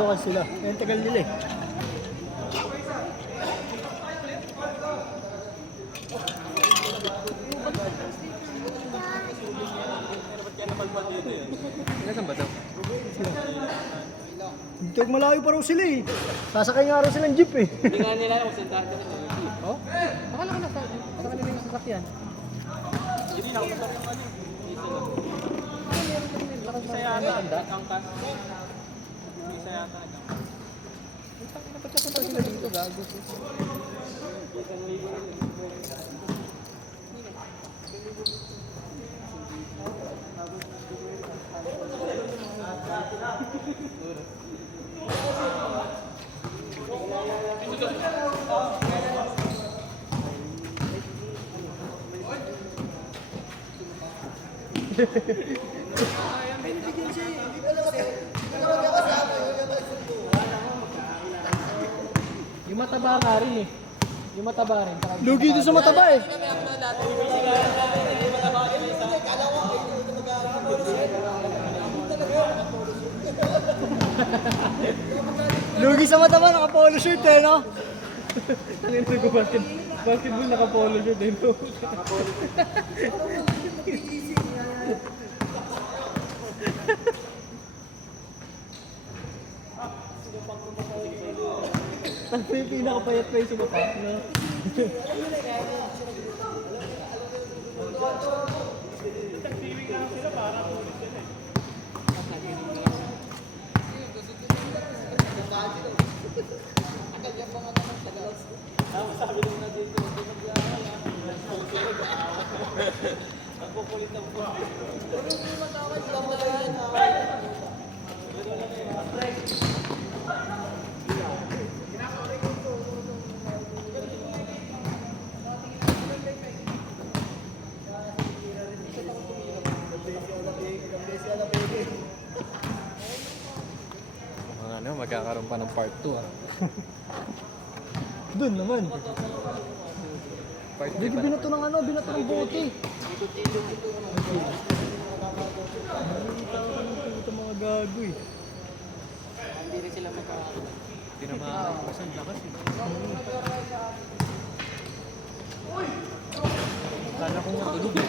Lucas sila. Yan, tagal nila eh. Nasaan ba daw? Dito malayo pa raw sila eh. Sasakay nga raw silang jeep eh. Hindi nga nila kung saan dati na jeep. Oh? Akala ko nasa kanila yung sasakyan. Hindi na ako yung ano. Isa yata angkas. Isa yata nagangkas. Ba't napunta sila dito gago? Yung mataba nga rin eh. Yung mataba rin. Lugi dito sa mataba eh. Lugi sa mataba, naka-polo shirt eh, no? Tangin na ko basketball naka-polo siya din. Ang pinakapayat pa yung sumapa, no? Ano, magkakaroon pa ng part 2 ah. Doon naman. Part 2 Hindi binato ng ano, binato ng bote. Ito mga gago eh. Hindi rin sila magkakaroon. Tinamaan ko sa lakas eh. Kala ko matulog eh.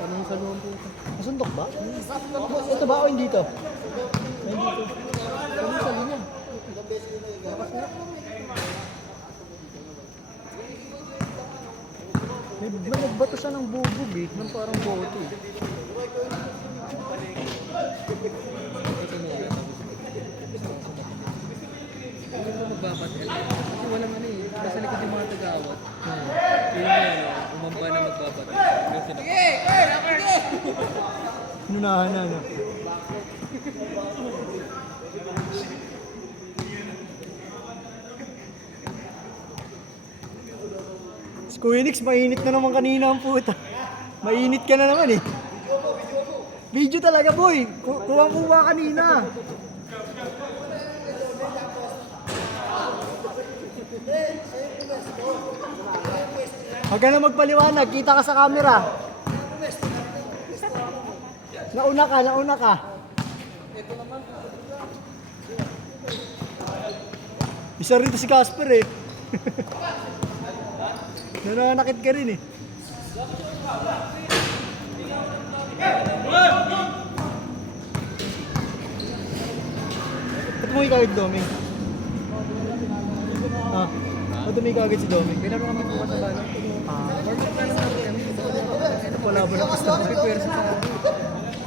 Anong sa loob po? Masundok ba? Ito ba o hindi ito? Hindi ito. Anong sa loob? May nagbato siya ng bubog eh. Ng parang bote eh. Hindi mo magbabatel. Kasi walang ano eh. Nasa likod yung mga tagawat. Yung ano, umamba na magbabatel. Nunahan na, no? Squeenix, mainit na naman kanina ang puta. Mainit ka na naman eh. Video talaga boy. Kuwang-kuwa kanina. Huwag ka na magpaliwanag, kita ka sa camera. Nauna ka, nauna ka. Isa rito si Casper eh. Nananakit ka rin eh. Ba't mo ikagad Domi? Ah, ba't mo ikagad si Domi? Kailan mo kami bukas sa balong? Warm up na lang kami. Ano pala ba na gusto? Prepare sa mga.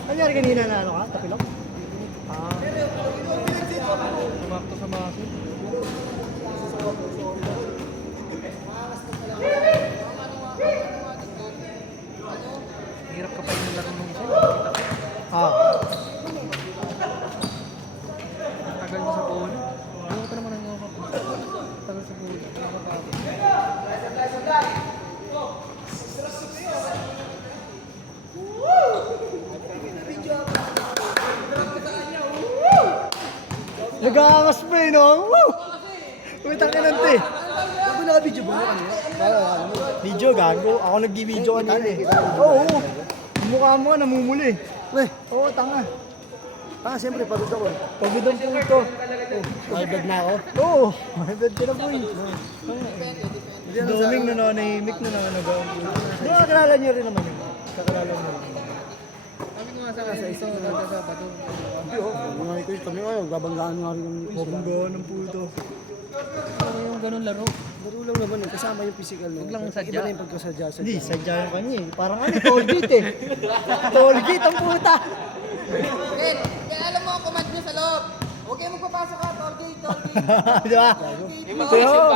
Nangyari kanina na ano ka? Tapilok? Ah, Sumakto sa mga akin. Hirap ka pa yung laro nung isa. ah. Tagal mo sa polo. Ayaw ko naman ang mga tagal sa polo. Nag-aangas pa eh, no? Woo! Uy, takinante. Ako naka-video ba mo kanina? Video, gago. Ako nag-video kanina eh. Oo, oo. Ang mukha mo, namumuli. Weh, Oo, tanga. Ah, siyempre, pagod ako. Pagod ang puto. High blood na ako. Oo, may bed ka na boy. Doming nananahimik na nananaga ang puto. Di ba kakilala niyo rin naman yun? Kakilala niyo rin. Kami ko nga sa isang nagkasapa to. Hindi oh. Mga ito kami ngayon, babanggaan nga rin yung Babanggawa ng puto. Ano yung ganun laro? Laro lang naman eh, kasama yung physical na. Huwag lang sadya. Iba na yung pagkasadya. Hindi, sadya yung kanya eh. Parang ano, tollgate eh. Tollgate ang puta. Ken, kaya alam mo ang command niya sa loob. Huwag kayo magpapasok ha, tollgate, tollgate. Di ba? Pero,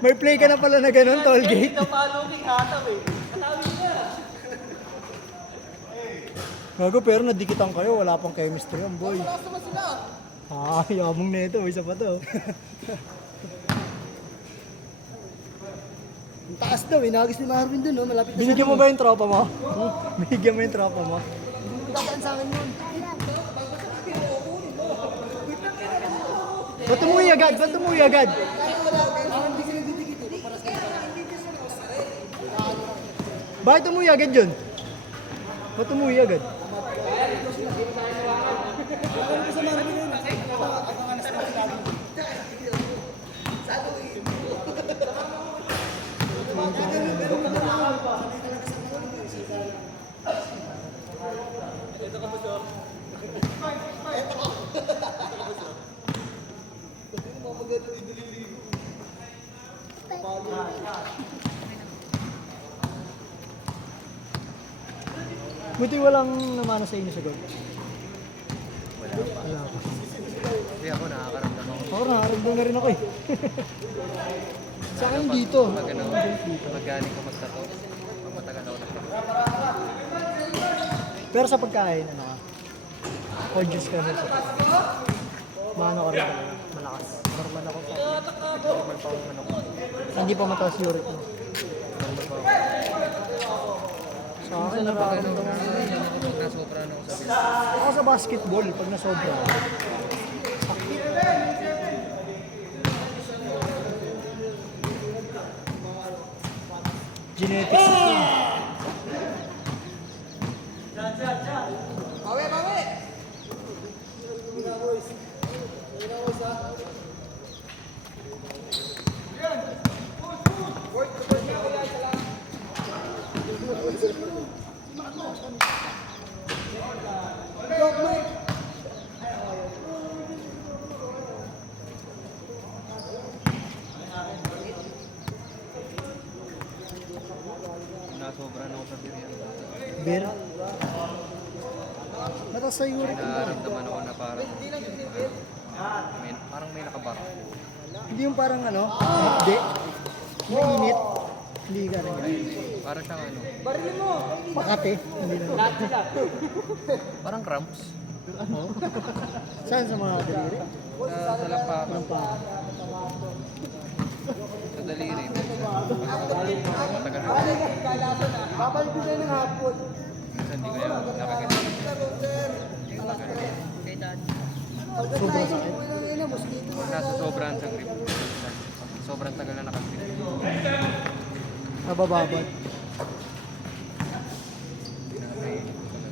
may play ka na pala na ganun, tollgate. Gago, pero nadikitan kayo, wala pang chemistry yan, boy. Malakas naman sila. Ah, yamong na ito, isa pa to. Ang taas daw, inagis ni Marvin dun, no? Malapit na Binigyan mo ba yung tropa mo? Binigyan mo yung tropa mo? Dadaan sa akin yun. Ba't umuwi agad? Ba't umuwi agad? Bakit umuwi agad yun? Ba't umuwi agad? Buti walang namana sa inyo sa goal. Wala pa. Hindi ako nakakaramdam ako. Ako nakaramdam na rin ako eh. Sa akin dito. Pag ano, magaling ko magtato. Pag matagal ako nagtato. Pero sa pagkain, ano ka? Conscious ka rin sa pagkain. Maano ka rin talaga. Malakas. Normal ako sa akin. Normal pa akong ano ko. Hindi pa mataas yung uric mo. Normal pa ako. Sa akin, Minsan lang pag ano, nararamdaman ko. yan ako pag nasobra na ako sa bilis. Ako sa basketball, pag nasobra ako. Genetics ito. Bawi, bawi. Nasobra na ako sa bilis. Beer? Mataas sa uric mo. Nararamdaman ako na parang may nakabara. Hindi yung parang ano, hindi. Mainit. Hindi ka rin yan. Parang siyang ano, Makati. Hindi na. parang cramps. Saan sa mga daliri? Sa lampakan. Anong pa? Sa daliri. Matagal na. Babalik ko tayo ng hapon. Minsan hindi ko yan nakaganda. Sobrang sakit. Nasa sobrang sa grip. Sobrang tagal na nakagrip. Nabababad. Hindi na nakainit ko talaga.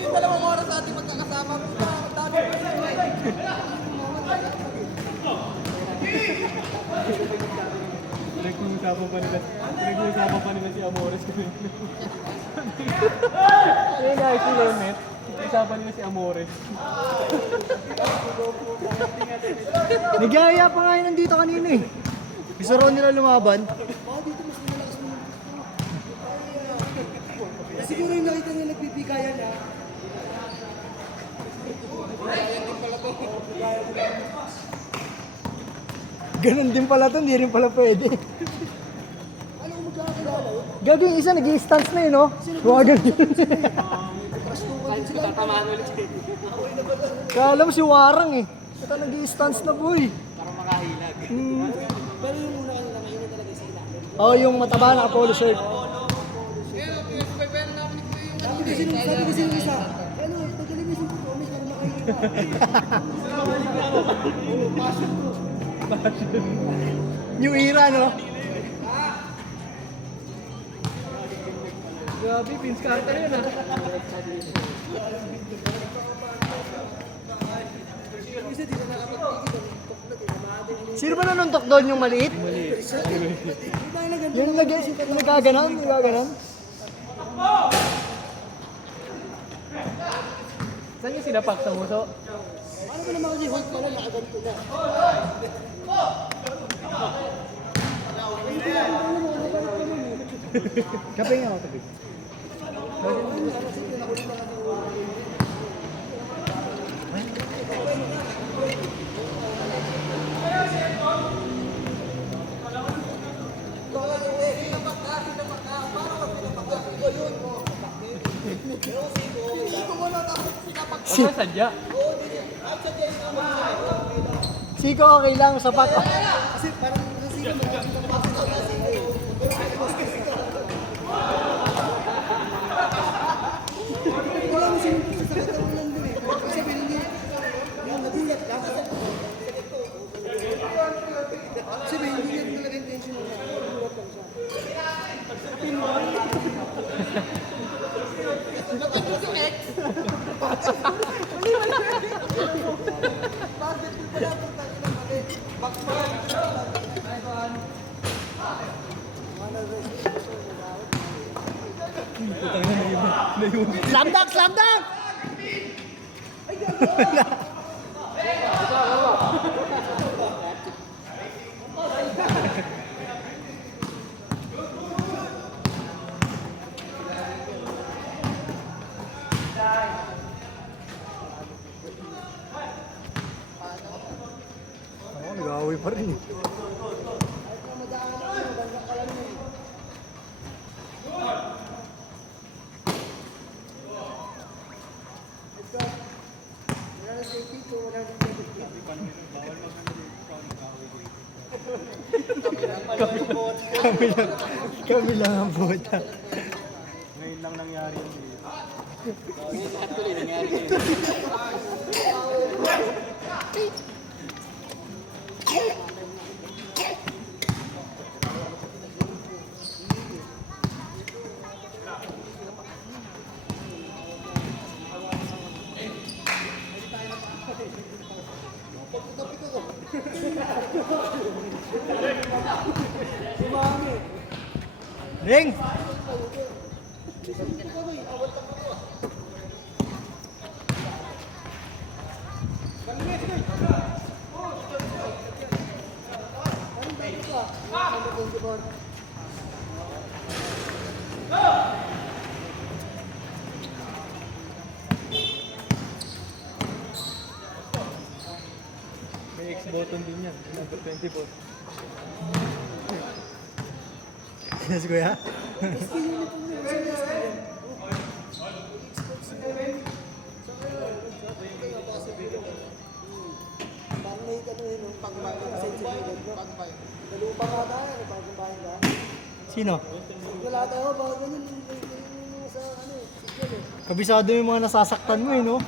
Yung dalawang oras sa ating magkakasama. Puta, ang dami pa rin. Pinag-uusapan pa nila si Amores kami. Yung guys, si Lemet. Usapan nila si Amores. Nagaya pa nga yun nandito kanina eh. Gusto raw nila lumaban. Siguro yung nakita niya nagbibigayan na. Ganun din pala to, hindi rin pala pwede. Ano kung magkakilala yun? Gago yung isa, nag-i-stance na eh, no? Wagan yun. Kala mo si Warang eh. Ito nag-i-stance na boy. Para makahilag. Pero yung una kanila, mainit talaga yung sila. Oh, yung mataba na polo shirt. Sabi kasi nung isa, ano, tagalinis yung performance para makahingi New era, no? Grabe, Vince Carter yun ah. Kasi di na nakapagpigil. Tuklat eh. Namahadin yung Sino ba nanuntok doon yung maliit? isa. Di ba yung naganda? Yung nagaganon, nagaganon? Saan yung sinapak sa muso? Ano ba naman kasi hold pala nakaganto na. Kape nga ako, tabi. Ano sadya? Siko, okay lang, sapat. Kasi parang kasi marami ng pasok na kasi ngayon. Wala mo sinumpis sa katawan lang dun eh. Kasi hindi, yung nagulat ka. Kasi hindi niya talaga intention na nagulat lang siya. Slam dunk, slam dunk! Oo, nag-aaway pa rin eh. Kami lang ang buta. Ngayon lang nangyari yun dito. Ring! May X-button din yan. Number 24. Yes, kuya. Parang may ano yun, pang-bayan sa sensibilidad, no? Pang-bayan. Nalupa nga tayo, ano, pang-bayan ka? Sino? Wala tayo, baka ganun yung sa ano eh, signal eh. Kabisado yung mga nasasaktan mo eh, no?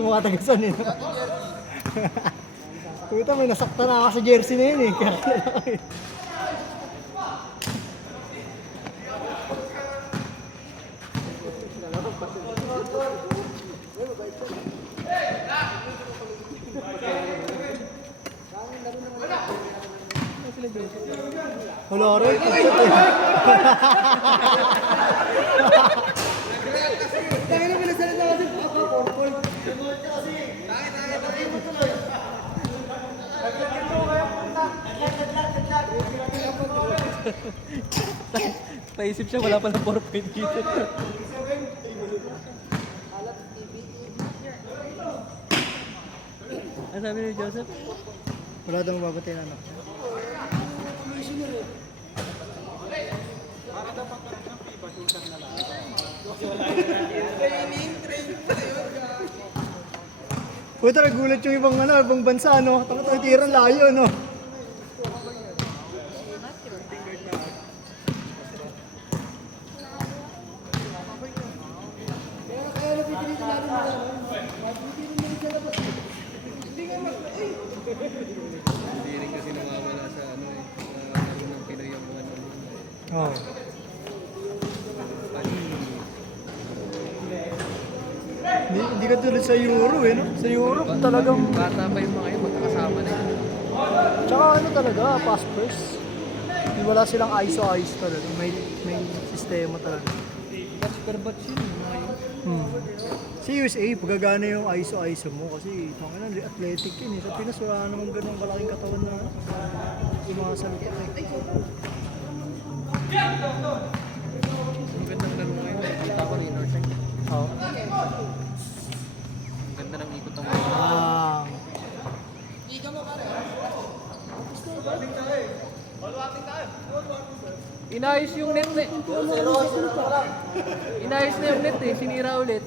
Mga tagasan eh, no? Kuya, may nasaktan na ako sa jersey na yun eh. Kaya kailangan eh. Wala rin. Dahil naman nagsalita kasi, ako, forward. Naisip siya, wala palang 4 point dito. Ano sabi ni Joseph? Wala daw mababatay na anak. Puta, nagulat yung ibang ano, ibang bansa, no? Takot tiran layo, no? Kaya napipilitin natin mga ano, hindi rin naman sila Hindi rin kasi nawawala sa ano eh. Sa laro ng Pinoy ang mga ano. Oh. Hindi ka tulad sa Euro eh, no? Sa Euro talagang... Bata pa yung mga yun, magkakasama na yun. Tsaka ano talaga, pass first. Di wala silang ISO talaga. May sistema talaga. Batch per batch yun, yung mga yun. Sa USA, pagagana yung ISO mo kasi tangina athletic yun eh. Sa Pinas wala namang ganun kalaking katawan na yung mga salita eh. Ang ganda ng laro ngayon, nakikita ko rin, Northside. Oh. Ang ganda ng ikot ng Ah. Inayos yung net eh. Inayos na yung net eh, sinira ulit.